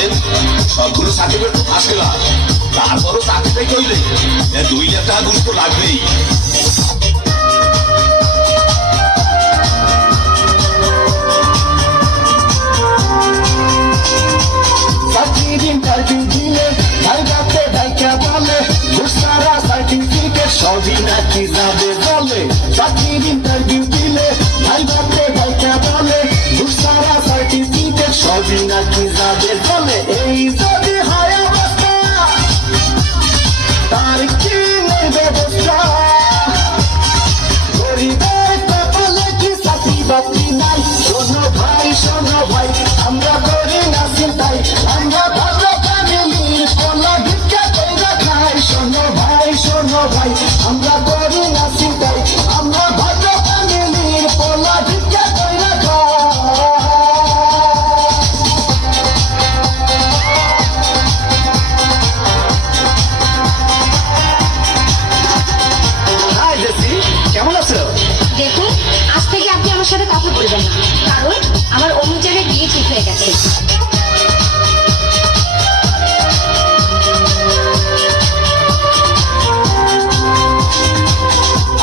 দেখেন সবগুলো সার্টিফিকেট তো ফার্স্ট ক্লাস, তারপরও চাকরিটাই কইলে 2 লাখ টাকা ঘুষ তো লাগবেই। সবই নাকি যাবে বলে চাকরির ইন্টারভিউ দিলে ভাই বাপরে ভাইকা বলে দুসারা সার্টিফিকেট সবই নাকি যাবে বলে। এই যদি হয় অবস্থা তার কি নেই ব্যবস্থা, গরিবের কপালে কি চাকরি বাকরি নাই। শোনো ভাই আমরা করি না চিন্তাই, আমরা ভালো ফ্যামিলির পোলা ভিক্ষা কইরা খাই। শোনো ভাই আমরা করি না চিন্তাই, আমরা ভালো ফ্যামিলির পোলা ভিক্ষা কইরা খাই। জেসি কেমন আছো? দেখুন, আজ থেকে আপনি আমার সাথে কথা বলবেন না, কারণ আমার অন্য জায়গায় বিয়ে ঠিক হয়ে গেছে।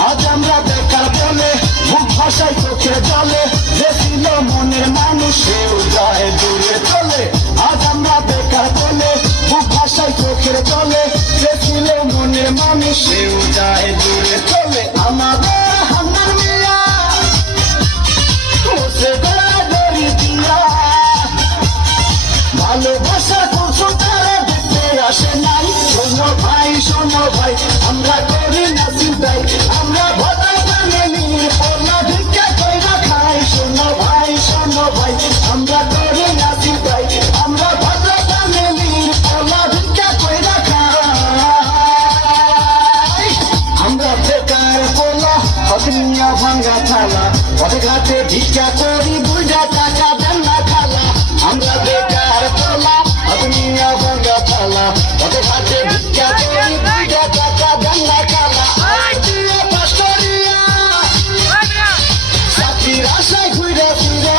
আজ আমরা বেকার বলে মুখ ভাষায় চোখে জলে, যে ছিল মনের মানুষ সেও যায় দূরে চলে। আজ আমরা বেকার বলে মুখ ভাষায় চোখের জলে, যে ছিল মনের মানুষ সেও যায় দূরে চলে। আমাদের হান্নার মিয়া বসে দৌড়াদৌড়ি দিয়া, ভালোবাসা করছো তারা দেখতে আসে নাই। শোনো ভাই আমরা করি না চিন্তাই, আমরা ভদ্র ফ্যামিলির পোলা ভিক্ষা কইরা খাই। শোনো ভাই আমরা করি না চিন্তাই, আমরা ভদ্র ফ্যামিলির পোলা ভিক্ষা কইরা খাই। আমরা বেকার পোলা পত্রিয়া ভাঙ্গা থালা, পথে ঘাটে ভিক্ষা করি 2 টাকা দেন না খালা। আমরা বেকার পোলা পত্রিয়া ভাঙ্গা থালা, পথে ঘাটে ভিক্ষা করি 2 টাকা দেন না খালা। চাকরির আশায় ঘুরে ফিরা